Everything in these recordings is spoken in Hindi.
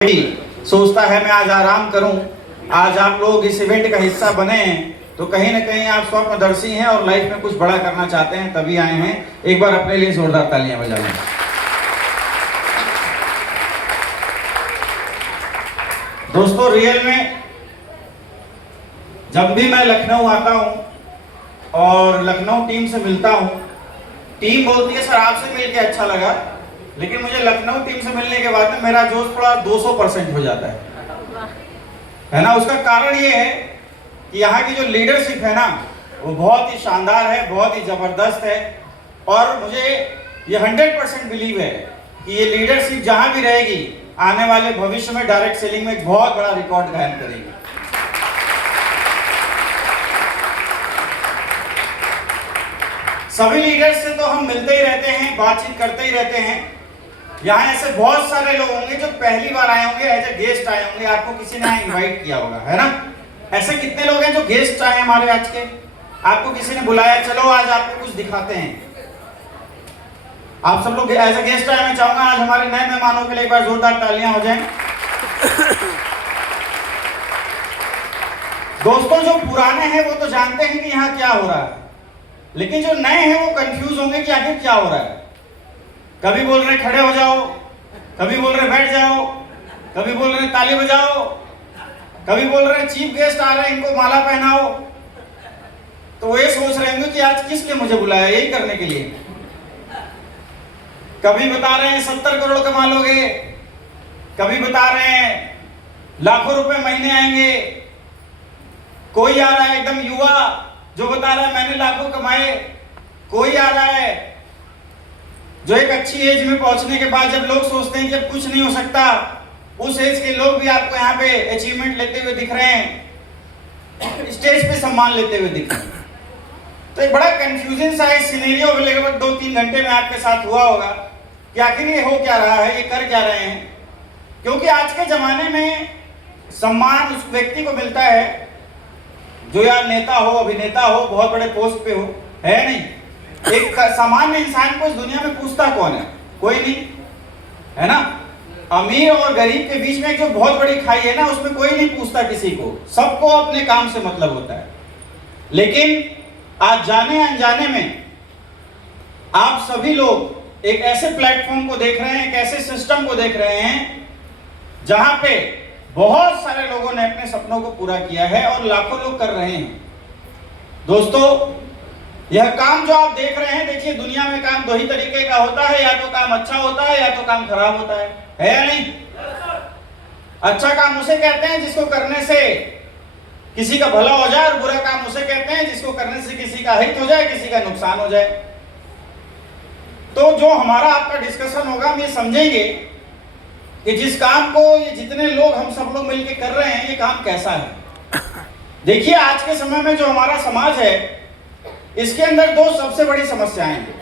सोचता है मैं आज आराम करूं। आज आप लोग इस इवेंट का हिस्सा बने हैं तो कहीं ना कहीं आप स्वप्नदर्शी हैं और लाइफ में कुछ बड़ा करना चाहते हैं, तभी आए हैं। एक बार अपने लिए जोरदार तालियां बजा लें। दोस्तों, रियल में जब भी मैं लखनऊ आता हूं और लखनऊ टीम से मिलता हूं, टीम बोलती है सर आपसे मिलके अच्छा लगा, लेकिन मुझे लखनऊ टीम से मिलने के बाद में मेरा जोश थोड़ा 200% हो जाता है ना। उसका कारण ये है कि यहाँ की जो लीडरशिप है ना, वो बहुत ही शानदार है, बहुत ही जबरदस्त है। और मुझे ये 100% बिलीव है कि ये लीडरशिप जहां भी रहेगी, आने वाले भविष्य में डायरेक्ट सेलिंग में एक बहुत बड़ा रिकॉर्ड कायम करेगी। सभी लीडर्स से तो हम मिलते ही रहते हैं, बातचीत करते ही रहते हैं। यहाँ ऐसे बहुत सारे लोग होंगे जो पहली बार आए होंगे, एज ए गेस्ट आए होंगे, आपको किसी ने इनवाइट किया होगा, है ना। ऐसे कितने लोग हैं जो गेस्ट आए हमारे आज के, आपको किसी ने बुलाया, चलो आज आपको कुछ दिखाते हैं। आप सब लोग एज ए गेस्ट आए, मैं चाहूंगा आज हमारे नए मेहमानों के लिए एक बार जोरदार तालियां हो जाएं। दोस्तों, जो पुराने हैं वो तो जानते हैं कि यहाँ क्या हो रहा है, लेकिन जो नए हैं वो कंफ्यूज होंगे कि आखिर क्या हो रहा है। कभी बोल रहे खड़े हो जाओ, कभी बोल रहे बैठ जाओ, कभी बोल रहे ताली बजाओ, कभी बोल रहे चीफ गेस्ट आ रहे हैं इनको माला पहनाओ। तो ये सोच रहे होंगे कि आज किस लिए मुझे बुलाया, यही करने के लिए। कभी बता रहे हैं 70 करोड़ कमा लोगे, कभी बता रहे हैं लाखों रुपए महीने आएंगे। कोई आ रहा है एकदम युवा जो बता रहा है मैंने लाखों कमाए। कोई आ रहा है जो एक अच्छी एज में पहुंचने के बाद जब लोग सोचते हैं कि अब कुछ नहीं हो सकता, उस एज के लोग भी आपको यहाँ पे अचीवमेंट लेते हुए दिख रहे हैं, स्टेज पे सम्मान लेते हुए दिख रहे हैं। तो एक बड़ा कंफ्यूजन सा सिनेरियो लगभग 2-3 घंटे में आपके साथ हुआ होगा कि आखिर ये हो क्या रहा है, ये कर क्या रहे हैं। क्योंकि आज के जमाने में सम्मान उस व्यक्ति को मिलता है जो या नेता हो, अभिनेता हो, बहुत बड़े पोस्ट पे हो, है नहीं। एक सामान्य इंसान को इस दुनिया में पूछता कौन है? कोई नहीं, है ना। अमीर और गरीब के बीच में जो बहुत बड़ी खाई है ना, उसमें कोई नहीं पूछता किसी को, सबको अपने काम से मतलब होता है। लेकिन आज जाने अनजाने में आप सभी लोग एक ऐसे प्लेटफॉर्म को देख रहे हैं, एक ऐसे सिस्टम को देख रहे हैं जहां पे बहुत सारे लोगों ने अपने सपनों को पूरा किया है और लाखों लोग कर रहे हैं। दोस्तों, यह काम जो आप देख रहे हैं, देखिए दुनिया में काम दो ही तरीके का होता है, या तो काम अच्छा होता है या तो काम खराब होता है या नहीं। अच्छा काम उसे कहते हैं जिसको करने से किसी का भला हो जाए, और बुरा काम उसे कहते हैं जिसको करने से किसी का हित हो जाए, किसी का नुकसान हो जाए। तो जो हमारा आपका डिस्कशन होगा, हम ये समझेंगे कि जिस काम को ये जितने लोग हम सब लोग मिलकर कर रहे हैं, ये काम कैसा है। देखिए, आज के समय में जो हमारा समाज है, इसके अंदर दो सबसे बड़ी समस्याएं हैं।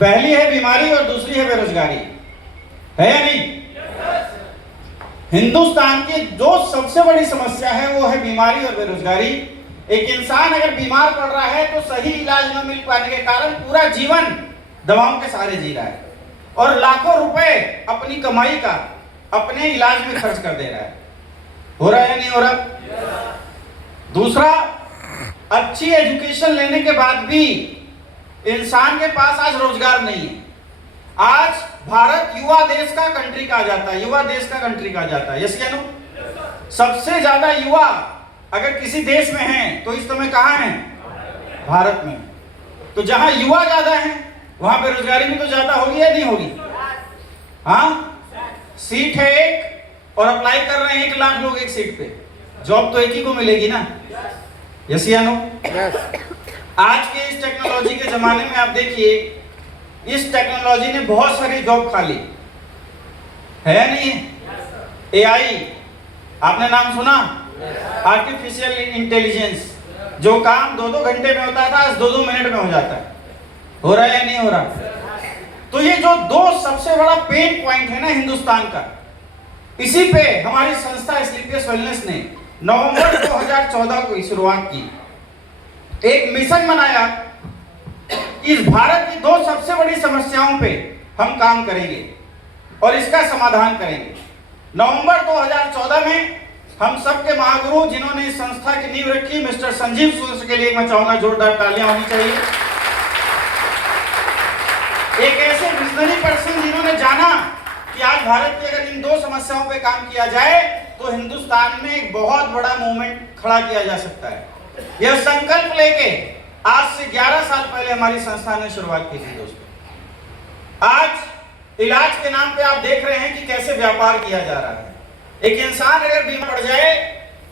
पहली है बीमारी और दूसरी है बेरोजगारी, है या नहीं। हिंदुस्तान की जो सबसे बड़ी समस्या है वो है बीमारी और बेरोजगारी। एक इंसान अगर बीमार पड़ रहा है तो सही इलाज न मिल पाने के कारण पूरा जीवन दवाओं के सहारे जी रहा है और लाखों रुपए अपनी कमाई का अपने इलाज में खर्च कर दे रहा है। हो रहा है या नहीं हो रहा। दूसरा, अच्छी एजुकेशन लेने के बाद भी इंसान के पास आज रोजगार नहीं है। आज भारत युवा देश का कंट्री कहा जाता है, युवा देश का कंट्री कहा जाता है। यस या नो। सबसे ज्यादा युवा अगर किसी देश में हैं तो इस समय कहां हैं? भारत में। तो जहां युवा ज्यादा हैं वहां बेरोजगारी भी तो ज्यादा होगी या नहीं होगी? हाँ, सीट है एक और अप्लाई कर रहे हैं 1 लाख लोग एक सीट पे, जॉब तो एक ही को मिलेगी ना। यस या नो। आज के इस टेक्नोलॉजी के जमाने में आप देखिए, इस टेक्नोलॉजी ने बहुत सारी जॉब खा ली, है नहीं। एआई आपने नाम सुना? आर्टिफिशियल इंटेलिजेंस, जो काम 2-2 घंटे में होता था आज 2-2 मिनट में हो जाता है। हो रहा है या नहीं हो रहा। तो ये जो दो सबसे बड़ा पेन पॉइंट है ना हिंदुस्तान का, इसी पे हमारी संस्था स्लीपियस वेलनेस ने नवंबर 2014 को शुरुआत की। एक मिशन बनाया, इस भारत की दो सबसे बड़ी समस्याओं पे हम काम करेंगे। और इसका समाधान करेंगे। नवंबर 2014 में हम सबके महागुरु जिन्होंने इस संस्था की नींव रखी, मिस्टर संजीव सूत्र के लिए मैं चाहूंगा जोरदार तालियां होनी चाहिए। एक ऐसे विजनरी पर्सन जिन्होंने जाना कि आज भारत की अगर इन दो समस्याओं पे काम किया जाए तो हिंदुस्तान में एक बहुत बड़ा मूवमेंट खड़ा किया जा सकता है। यह संकल्प लेके आज से 11 साल पहले हमारी संस्था ने शुरुआत की थी दोस्तों। आज इलाज के नाम पे आप देख रहे हैं कि कैसे व्यापार किया जा रहा है। एक इंसान अगर बीमार पड़ जाए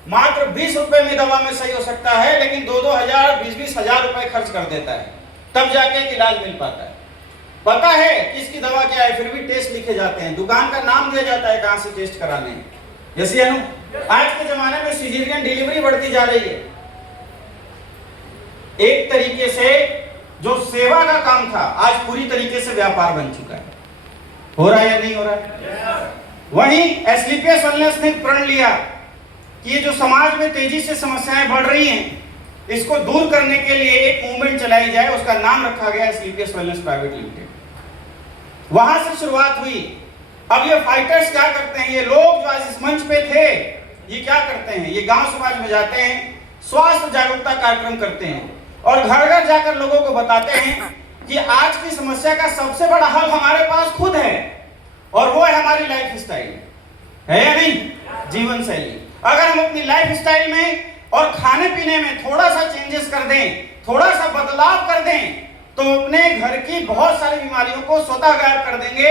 मात्र 20 रुपए में दवा में सही हो सकता है, लेकिन 2-2 हजार 20-20 हजार रुपए खर्च कर देता है, तब जाके एक इलाज मिल पाता है। पता है किसकी दवा क्या है, फिर भी टेस्ट लिखे जाते हैं, दुकान का नाम दिया जाता है कहां से टेस्ट कराने हैं। जैसे आज के जमाने में सिजेरियन डिलीवरी बढ़ती जा रही है। एक तरीके से जो सेवा का काम था आज पूरी तरीके से व्यापार बन चुका है। हो रहा है या नहीं हो रहा है? वहीं एस्क्लेपियस वेलनेस ने प्रण लिया कि ये जो समाज में तेजी से समस्याएं बढ़ रही हैं, इसको दूर करने के लिए एक मूवमेंट चलाई जाए। उसका नाम रखा गया एस्क्लेपियस वेलनेस प्राइवेट लिमिटेड। वहां से शुरुआत हुई। अब ये फाइटर्स क्या करते हैं, ये लोग जो आज इस मंच पे थे, ये क्या करते हैं, ये गांव समाज में जाते हैं, स्वास्थ्य जागरूकता कार्यक्रम करते हैं और घर घर जाकर लोगों को बताते हैं कि आज की समस्या का सबसे बड़ा हल हमारे पास खुद है और वो है हमारी लाइफ स्टाइल, है या नहीं? जीवन शैली। अगर हम अपनी लाइफ स्टाइल में और खाने पीने में थोड़ा सा चेंजेस कर दें, थोड़ा सा बदलाव कर दें, तो अपने घर की बहुत सारी बीमारियों को स्वतः गायब कर देंगे।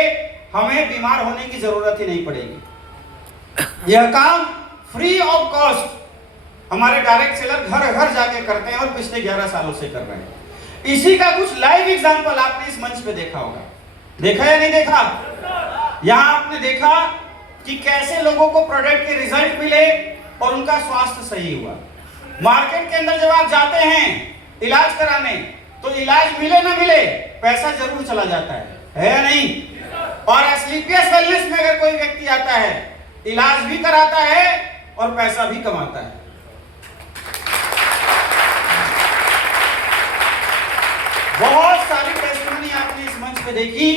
हमें बीमार होने की जरूरत ही नहीं पड़ेगी। यह काम फ्री ऑफ कॉस्ट हमारे डायरेक्ट सेलर घर घर जाके करते हैं और पिछले 11 सालों से कर रहे हैं। इसी का कुछ लाइव एग्जांपल आपने इस मंच पे देखा होगा। देखा या नहीं देखा? यहां आपने देखा कि कैसे लोगों को प्रोडक्ट के रिजल्ट मिले और उनका स्वास्थ्य सही हुआ। मार्केट के अंदर जब आप जाते हैं इलाज कराने, तो इलाज मिले ना मिले पैसा जरूर चला जाता है या नहीं? और एस्क्लेपियस वेलनेस में अगर कोई व्यक्ति आता है, इलाज भी कराता है और पैसा भी कमाता है। बहुत सारी टेस्टिमनी आपने इस मंच पे देखी।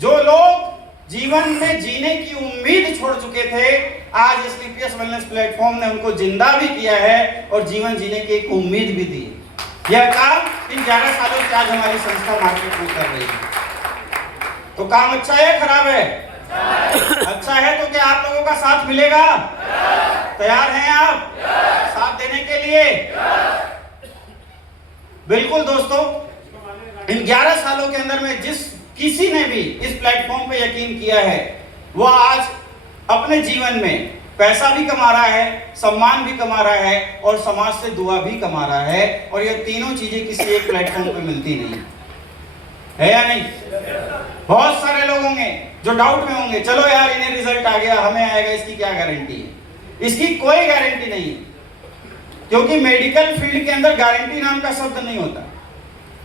जो लोग जीवन में जीने की उम्मीद छोड़ चुके थे, आज एस्क्लेपियस वेलनेस प्लेटफॉर्म ने उनको जिंदा भी किया है और जीवन जीने की एक उम्मीद भी दी। यह काम इन 11 सालों से आज हमारी संस्था मार्केट में कर रही है। तो काम अच्छा है खराब है? अच्छा है। तो क्या आप लोगों का साथ मिलेगा? तैयार हैं आप साथ देने के लिए? बिल्कुल दोस्तों, इन 11 सालों के अंदर में जिस किसी ने भी इस प्लेटफॉर्म पे यकीन किया है, वो आज अपने जीवन में पैसा भी कमा रहा है, सम्मान भी कमा रहा है और समाज से दुआ भी कमा रहा है। और ये तीनों चीजें किसी एक प्लेटफॉर्म पे मिलती नहीं है या नहीं? बहुत सारे लोग होंगे जो डाउट में होंगे, चलो यार इन्हें रिजल्ट आ गया, हमें आएगा, इसकी क्या गारंटी है? इसकी कोई गारंटी नहीं है, क्योंकि मेडिकल फील्ड के अंदर गारंटी नाम का शब्द नहीं होता।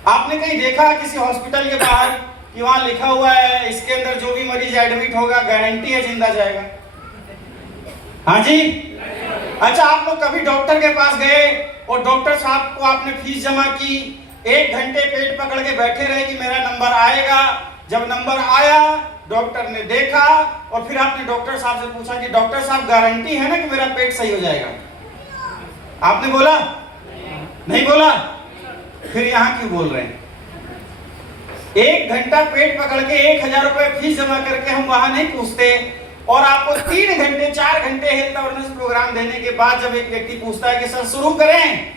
आपने कहीं देखा किसी हॉस्पिटल के बाहर कि वहां लिखा हुआ है इसके अंदर जो भी मरीज एडमिट होगा गारंटी है जिंदा जाएगा? हाँ जी? अच्छा, आप लोग कभी डॉक्टर के पास गए और डॉक्टर साहब को आपने फीस जमा की, 1 घंटे पेट पकड़ के बैठे रहे कि मेरा नंबर आएगा। जब नंबर आया, डॉक्टर ने देखा और फिर आपने डॉक्टर साहब से पूछा कि डॉक्टर साहब गारंटी है ना कि मेरा पेट सही हो जाएगा? आपने बोला? नहीं बोला? फिर यहां क्यों बोल रहे हैं? 1 घंटा पेट पकड़ के 1000 रुपए फीस जमा करके हम वहां नहीं पूछते, और आपको 3 घंटे 4 घंटे हेल्थ अवेयरनेस प्रोग्राम देने के बाद जब एक व्यक्ति पूछता है कि सर शुरू करें,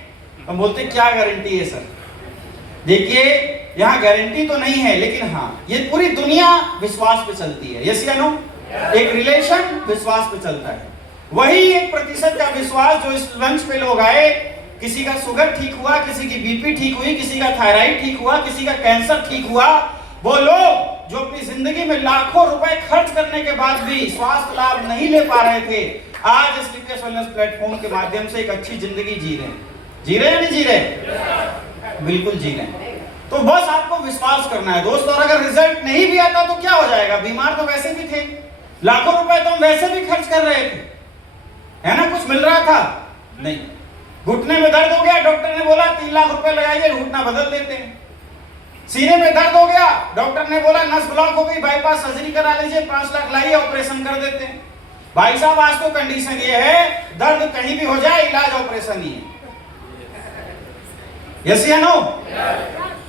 हम बोलते क्या गारंटी है सर? देखिए, यहाँ गारंटी तो नहीं है, लेकिन हाँ, ये पूरी दुनिया विश्वास पे चलती है। यस या नो? एक रिलेशन विश्वास पे चलता है। वही 1% का विश्वास जो इस मंच पे लोग आए, किसी का शुगर ठीक हुआ, किसी की बीपी ठीक हुई, किसी का थायराइड ठीक हुआ, किसी का कैंसर ठीक हुआ, वो लोग जो अपनी जिंदगी में लाखों रुपए खर्च करने के बाद भी स्वास्थ्य लाभ नहीं ले पा रहे थे, आज एस्क्लेपियस वेलनेस प्लेटफॉर्म के माध्यम से एक अच्छी जिंदगी जी रहे हैं। जी रहे हैं नहीं जी रहे? बिल्कुल जी रहे हैं। तो बस आपको विश्वास करना है दोस्त। और अगर रिजल्ट नहीं भी आता तो क्या हो जाएगा? बीमार तो वैसे भी थे, लाखों रुपए तो हम वैसे भी खर्च कर रहे थे, है ना? कुछ मिल रहा था नहीं। घुटने में दर्द हो गया, डॉक्टर ने बोला 3 लाख रुपए लगाइए, घुटना बदल देते हैं। सीने में दर्द हो गया, डॉक्टर ने बोला नस ब्लॉक हो गई, बाईपास सर्जरी करा लीजिए, 5 लाख लाइए, ऑपरेशन कर देते हैं। भाई साहब आज तो कंडीशन ये है, दर्द कहीं भी हो जाए इलाज ऑपरेशन ही है। यस या नो?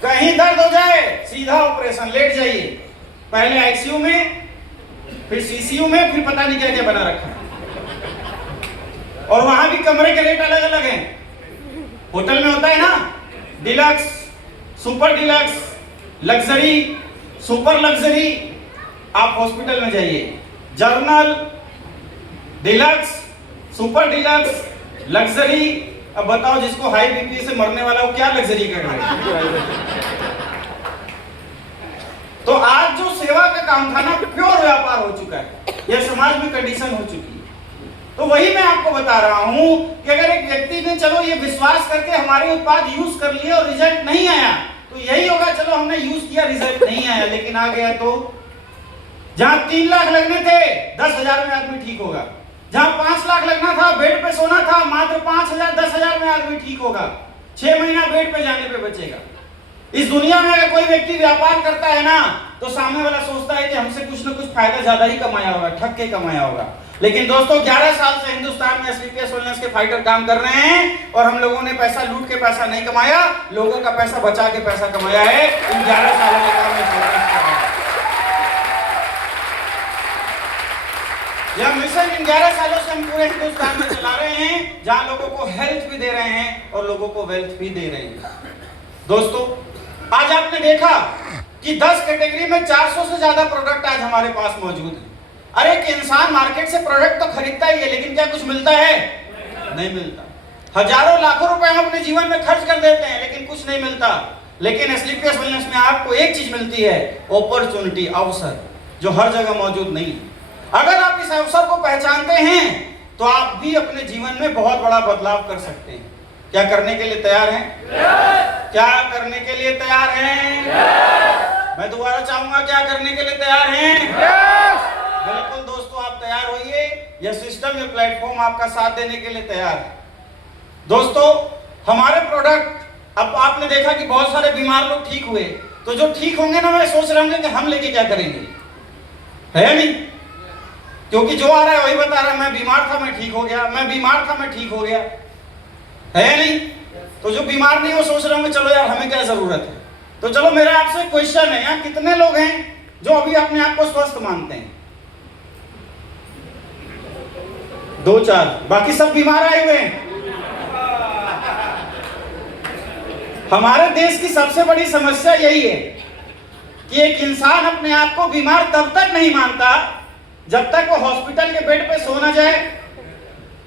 कहीं दर्द हो जाए सीधा ऑपरेशन, लेट जाइए, पहले आईसीयू में, फिर सीसीयू में, फिर पता नहीं क्या क्या बना रखा है। और वहां भी कमरे के रेट अलग अलग हैं। होटल में होता है ना deluxe, super deluxe, luxury, super luxury. आप हॉस्पिटल में जाइए, journal, deluxe, super deluxe, luxury. अब बताओ जिसको हाई बीपी से मरने वाला वो क्या लग्जरी कर रहा है? तो आज जो सेवा का काम था ना, प्योर व्यापार हो चुका है, यह समाज में कंडीशन हो चुकी है। तो वही मैं आपको बता रहा हूं कि अगर एक व्यक्ति ने चलो ये विश्वास करके हमारे उत्पाद यूज कर लिए और रिजल्ट नहीं आया, तो यही होगा चलो हमने यूज किया, रिजल्ट नहीं आया, लेकिन आ गया तो जहां 3 लाख लगने थे 10,000 में आदमी ठीक होगा, जहां 5 लाख लगना था, बेड पे सोना था, मात्र 5,000 10,000 में आदमी ठीक होगा, 6 महीना बेड पे जाने पे बचेगा। इस दुनिया में अगर कोई व्यक्ति व्यापार करता है ना, तो सामने वाला सोचता है कि हमसे कुछ ना कुछ फायदा ज्यादा ही कमाया होगा, ठग के कमाया होगा। लेकिन दोस्तों 11 साल से हिंदुस्तान में एसलीपीएस वेलनेस के फाइटर काम कर रहे हैं और हम लोगों ने पैसा लूट के पैसा नहीं कमाया, लोगों का पैसा बचा के पैसा कमाया है। इन 11 सालों में काम में यह मिशन इन 11 सालों से हम पूरे हिंदुस्तान में चला रहे हैं, जहां लोगों को हेल्थ भी दे रहे हैं और लोगों को वेल्थ भी दे रहे हैं। दोस्तों आज आपने देखा कि 10 कैटेगरी में 400 से ज्यादा प्रोडक्ट आज हमारे पास मौजूद है। अरे एक इंसान मार्केट से प्रोडक्ट तो खरीदता ही है, लेकिन क्या कुछ मिलता है? नहीं मिलता। हजारों लाखों रुपए हम अपने जीवन में खर्च कर देते हैं, लेकिन कुछ नहीं मिलता। लेकिन एसलीपीएस वेलनेस में आपको एक चीज मिलती है, अपॉर्चुनिटी, अवसर, जो हर जगह मौजूद नहीं है। अगर आप इस अवसर को पहचानते हैं तो आप भी अपने जीवन में बहुत बड़ा बदलाव कर सकते हैं। क्या करने के लिए तैयार हैं? क्या करने के लिए तैयार हैं? मैं दोबारा चाहूंगा, क्या करने के लिए तैयार हैं? बिल्कुल दोस्तों आप तैयार होइए, यह सिस्टम, यह प्लेटफॉर्म आपका साथ देने के लिए तैयार है। दोस्तों हमारे प्रोडक्ट, अब आपने देखा कि बहुत सारे बीमार लोग ठीक हुए, तो जो ठीक होंगे ना, मैं सोच रहे होंगे कि हम लेके क्या करेंगे, है नहीं? क्योंकि जो आ रहा है वही बता रहा है, मैं बीमार था मैं ठीक हो गया, मैं बीमार था मैं ठीक हो गया, है नहीं? तो जो बीमार नहीं वो सोच रहे होंगे चलो यार हमें क्या जरूरत है। तो चलो मेरा आपसे क्वेश्चन है, यहाँ कितने लोग हैं जो अभी अपने आप को स्वस्थ मानते हैं? 2-4, बाकी सब बीमार आए हुए हैं। हमारे देश की सबसे बड़ी समस्या यही है कि एक इंसान अपने आप को बीमार तब तक नहीं मानता जब तक वो हॉस्पिटल के बेड पे सो ना जाए,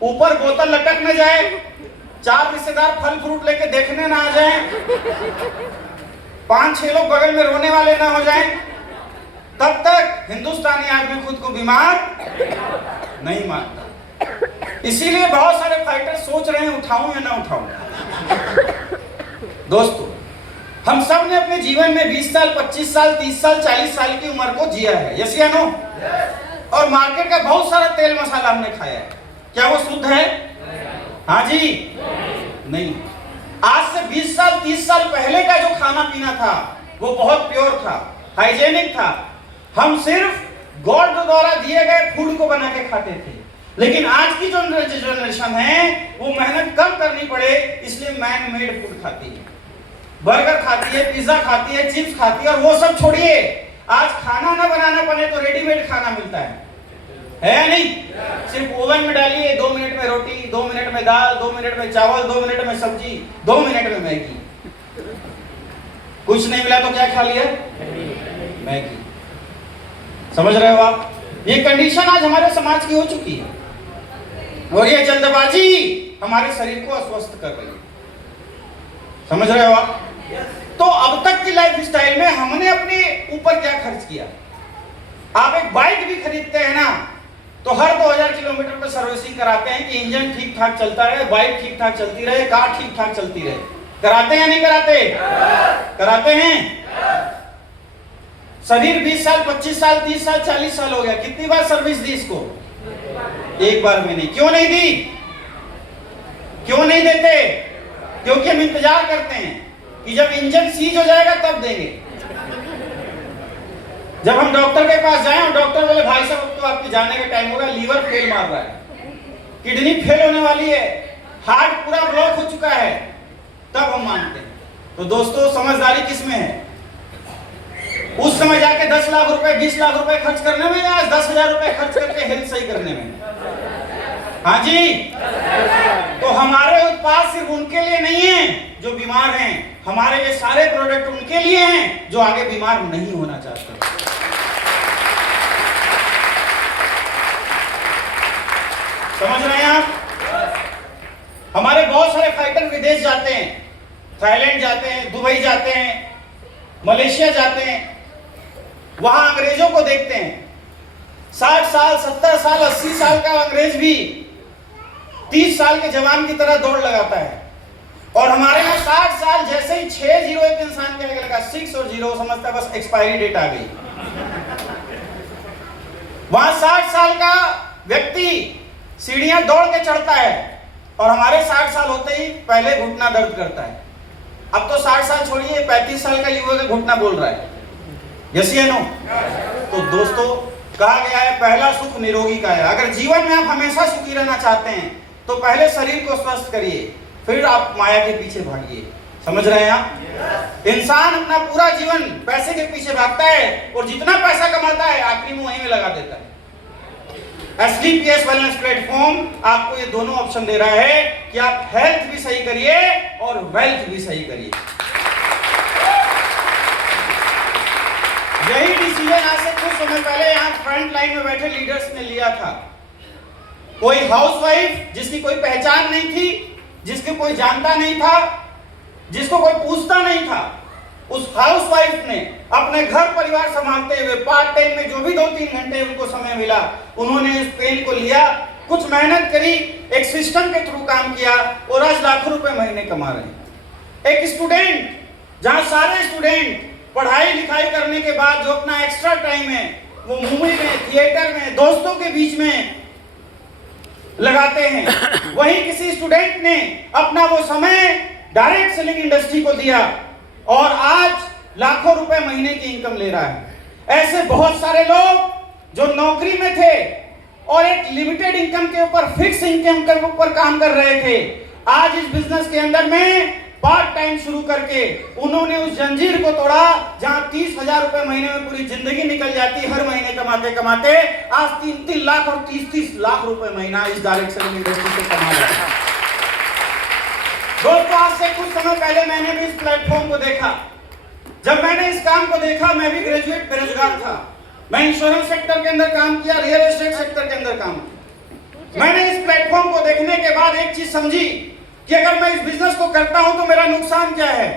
ऊपर बोतल लटक न जाए, 4 रिश्तेदार फल फ्रूट लेके देखने ना आ जाए, 5-6 लोग बगल में रोने वाले ना हो जाएं, तब तक हिंदुस्तानी आदमी खुद को बीमार नहीं मानता। इसीलिए बहुत सारे फाइटर सोच रहे हैं उठाऊं या ना उठाऊं। दोस्तों हम सब ने अपने जीवन में 20 साल, 25 साल, 30 साल, 40 साल की उम्र को जिया है, यस या नो? और मार्केट का बहुत सारा तेल मसाला हमने खाया है, क्या वो शुद्ध है? हाँ जी? नहीं। आज से 20 साल, 30 साल पहले का जो खाना पीना था वो बहुत प्योर था, हाइजेनिक था। हम सिर्फ गॉड द्वारा दिए गए फूड को बना के खाते थे। लेकिन आज की जो जनरेशन है वो मेहनत कम करनी पड़े इसलिए मैन मेड फूड खाती है, बर्गर खाती है, पिज्जा खाती है, चिप्स खाती है। और वो सब छोड़िए, आज खाना ना बनाना पड़े तो रेडीमेड खाना मिलता है नहीं? सिर्फ ओवन में डालिए, 2 मिनट में रोटी, 2 मिनट में दाल, 2 मिनट में चावल, 2 मिनट में सब्जी, 2 मिनट में मैगी। कुछ नहीं मिला तो क्या खा लिया? मैगी। समझ रहे हो आप? ये कंडीशन आज हमारे समाज की हो चुकी है और ये जल्दबाजी हमारे शरीर को अस्वस्थ कर रही है। समझ रहे हो आप? तो अब तक की लाइफ स्टाइल में हमने अपने ऊपर क्या खर्च किया? आप एक बाइक भी खरीदते हैं ना, तो हर 2000 किलोमीटर पर सर्विसिंग कराते हैं कि इंजन ठीक ठाक चलता रहे, बाइक ठीक ठाक चलती रहे, कार ठीक ठाक चलती रहे। कराते हैं या नहीं कराते? कराते हैं। शरीर 20 साल, 25 साल, 30 साल, 40 साल हो गया, कितनी बार सर्विस दी इसको? एक बार भी नहीं। क्यों नहीं दी? क्यों नहीं देते? क्योंकि हम इंतजार करते हैं कि जब इंजन सीज हो जाएगा तब देंगे। जब हम डॉक्टर के पास जाएं और डॉक्टर बोले भाई साहब अब तो आपके जाने का टाइम होगा, लीवर फेल मार रहा है, किडनी फेल होने वाली है, हार्ट पूरा ब्लॉक हो चुका है, तब हम मानते हैं। तो दोस्तों समझदारी किस में है? उस समय जाके 10 लाख रुपए 20 लाख रुपए खर्च करने में या 10,000 रुपए खर्च करके हेल्थ सही करने में? हाँ जी। तो हमारे उत्पाद सिर्फ उनके लिए नहीं है जो बीमार हैं, हमारे ये सारे प्रोडक्ट उनके लिए हैं जो आगे बीमार नहीं होना चाहते। समझ रहे हैं आप? हमारे बहुत सारे फाइटर विदेश जाते हैं, थाईलैंड जाते हैं, दुबई जाते हैं, मलेशिया जाते हैं, वहां अंग्रेजों को देखते हैं। 60 साल 70 साल 80 साल का अंग्रेज भी 30 साल के जवान की तरह दौड़ लगाता है, और हमारे यहाँ 60 साल जैसे ही 6 0 एक इंसान के आगे लगा, 6 और 0 समझता है बस एक्सपायरी डेट आ गई। वहां 60 साल का व्यक्ति सीढ़ियां दौड़ के चढ़ता है और हमारे 60 साल होते ही पहले घुटना दर्द करता है। अब तो 60 साल छोड़िए, 35 साल का युवक का घुटना बोल रहा है। यस या नो? तो दोस्तों कहा गया है पहला सुख निरोगी का है। अगर जीवन में आप हमेशा सुखी रहना चाहते हैं तो पहले शरीर को स्वस्थ करिए, फिर आप माया के पीछे भागिए। समझ रहे हैं आप? इंसान अपना पूरा जीवन पैसे के पीछे भागता है और जितना पैसा कमाता है आखिरी में वहीं में लगा देता है। SDPS वेलनेस प्लेटफॉर्म आपको ये दोनों ऑप्शन दे रहा है कि आप हेल्थ भी सही करिए और वेल्थ भी सही करिए। यही डिसीजन आज से कुछ समय पहले यहाँ फ्रंट लाइन में बैठे लीडर्स ने लिया था। कोई हाउसवाइफ जिसकी कोई पहचान नहीं थी, जिसको कोई जानता नहीं था, जिसको कोई पूछता नहीं था, उस हाउसवाइफ ने अपने घर परिवार संभालते हुए पार्ट टाइम में जो भी 2-3 घंटे उनको समय मिला, उन्होंने इस पेन को लिया, कुछ मेहनत करी, एक सिस्टम के थ्रू काम किया और आज लाखों रुपए महीने कमा रहे हैं। एक स्टूडेंट, जहां सारे स्टूडेंट पढ़ाई लिखाई करने के बाद जो अपना एक्स्ट्रा टाइम है वो मूवी में, थिएटर में, दोस्तों के बीच में लगाते हैं, वहीं किसी स्टूडेंट ने अपना वो समय डायरेक्ट सेलिंग इंडस्ट्री को दिया और आज लाखों रुपए महीने की इनकम ले रहा है। ऐसे बहुत सारे लोग जो नौकरी में थे और एक लिमिटेड इनकम के ऊपर, फिक्स इनकम के ऊपर काम कर रहे थे, आज इस बिजनेस के अंदर में पार्ट टाइम शुरू करके उन्होंने उस जंजीर को तोड़ा जहां 30,000 रुपए महीने में पूरी जिंदगी निकल जाती, हर महीने कमाते कमाते आज 3-3 लाख और 30-30 लाख रुपए महीना इस डायरेक्ट सेलिंग इंडस्ट्री से कमा रहे हैं। दोस्तों आज से कुछ समय पहले मैंने भी इस प्लेटफॉर्म को देखा। जब मैंने इस काम को देखा, मैं भी ग्रेजुएट बेरोजगार था, मैं इंश्योरेंस सेक्टर के अंदर काम किया, रियल एस्टेट सेक्टर के अंदर काम किया। मैंने इस प्लेटफॉर्म को देखने के बाद एक चीज समझी कि अगर मैं इस बिजनेस को करता हूं तो मेरा नुकसान क्या है।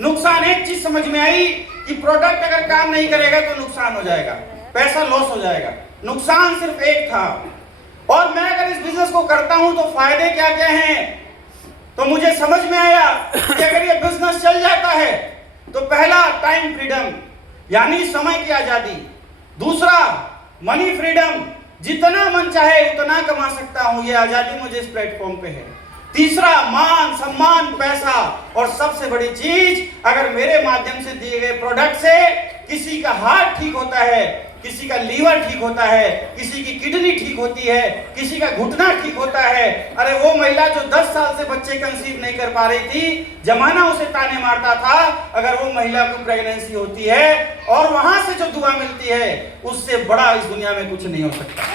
नुकसान एक चीज समझ में आई कि प्रोडक्ट अगर काम नहीं करेगा तो नुकसान हो जाएगा, पैसा लॉस हो जाएगा। नुकसान सिर्फ एक था, और मैं अगर इस बिजनेस को करता हूं तो फायदे क्या क्या हैं। तो मुझे समझ में आया कि अगर ये बिजनेस चल जाता है तो पहला टाइम फ्रीडम यानी समय की आजादी, दूसरा मनी फ्रीडम, जितना मन चाहे उतना कमा सकता हूं, ये आजादी मुझे इस प्लेटफॉर्म पे है। तीसरा मान सम्मान पैसा, और सबसे बड़ी चीज अगर मेरे माध्यम से दिए गए प्रोडक्ट से किसी का हार्ट ठीक होता है, किसी का लीवर ठीक होता है, किसी की किडनी ठीक होती है, किसी का घुटना ठीक होता है। अरे वो महिला जो 10 साल से बच्चे कंसीव नहीं कर पा रही थी, जमाना उसे ताने मारता था, अगर वो महिला को प्रेगनेंसी होती है और वहां से जो दुआ मिलती है, उससे बड़ा इस दुनिया में कुछ नहीं हो सकता।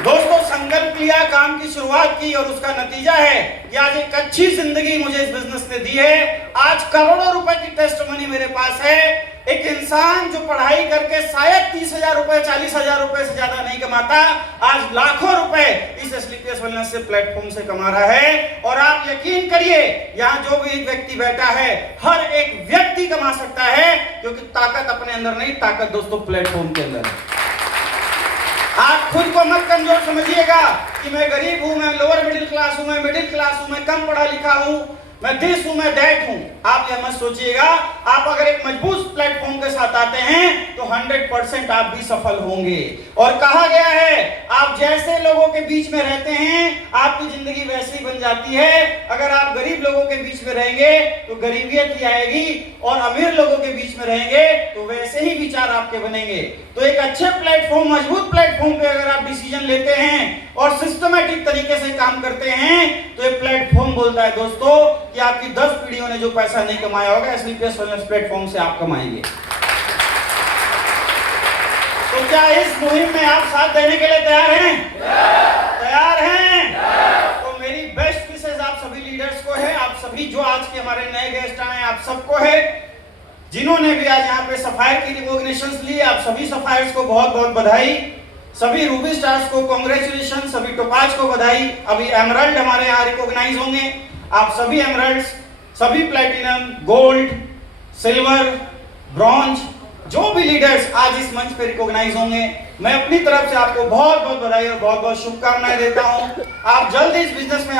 दोस्तों संकल्प लिया, काम की शुरुआत की और उसका नतीजा है कि आज एक अच्छी जिंदगी मुझे इस बिजनेस ने दी है। आज करोड़ों रुपए की टेस्टमनी मेरे पास है। एक इंसान जो पढ़ाई करके शायद 30,000 रुपए 40,000 रुपए से ज्यादा नहीं कमाता, आज लाखों रुपए इस SDPS वेलनेस से प्लेटफॉर्म से कमा रहा है। और आप यकीन करिए यहाँ जो भी व्यक्ति बैठा है, हर एक व्यक्ति कमा सकता है, क्योंकि ताकत अपने अंदर नहीं, ताकत दोस्तों प्लेटफॉर्म के अंदर है। आप खुद को मत कमजोर समझिएगा कि मैं गरीब हूं, मैं लोअर मिडिल क्लास हूं, मैं मिडिल क्लास हूं, मैं कम पढ़ा लिखा हूं, मैं दिस हूं, मैं दैट हूं। आप यह मत सोचिएगा। आप अगर एक मजबूत प्लेटफॉर्म के साथ आते हैं तो 100% आप भी सफल होंगे। और कहा गया है आप जैसे लोगों के बीच में रहते हैं आपकी जिंदगी वैसी बन जाती है। अगर आप गरीब लोगों के बीच में रहेंगे तो गरीबियत ही आएगी, और अमीर लोगों के बीच में रहेंगे तो वैसे ही विचार आपके बनेंगे। तो एक अच्छे प्लेटफॉर्म, मजबूत प्लेटफॉर्म पे अगर आप डिसीजन लेते हैं और सिस्टमैटिक तरीके से काम करते हैं तो ये प्लेटफॉर्म बोलता है दोस्तों कि आपकी 10 पीढ़ियों ने जो पैसा नहीं कमाया होगा स्लीपियस वेलनेस प्लेटफॉर्म से आप कमाएंगे। तो क्या इस मुहिम में आप साथ देने के लिए तैयार हैं? तैयार हैं? तो मेरी बेस्ट विशेष आप सभी लीडर्स को है, आप सभी जो आज के हमारे नए गेस्ट आए आप सबको है, जिन्होंने भी आज यहाँ पे सफायर की रिकॉग्निशंस ली, आप सभी सफायर्स को बहुत बहुत बधाई, सभी रूबी स्टार्स को कांग्रेचुलेशन, सभी टोपाज को बधाई। अभी एमराल्ड हमारे यहाँ रिकॉग्नाइज होंगे, आप सभी एमराल्ड्स, सभी प्लैटिनम, गोल्ड, सिल्वर, ब्रॉन्ज, जो भी लीडर्स आज इस मंच पे रिकॉग्नाइज होंगे, मैं अपनी तरफ से आपको बहुत बहुत बधाई और बहुत बहुत शुभकामनाएं देता हूं। आप जल्द इस बिजनेस में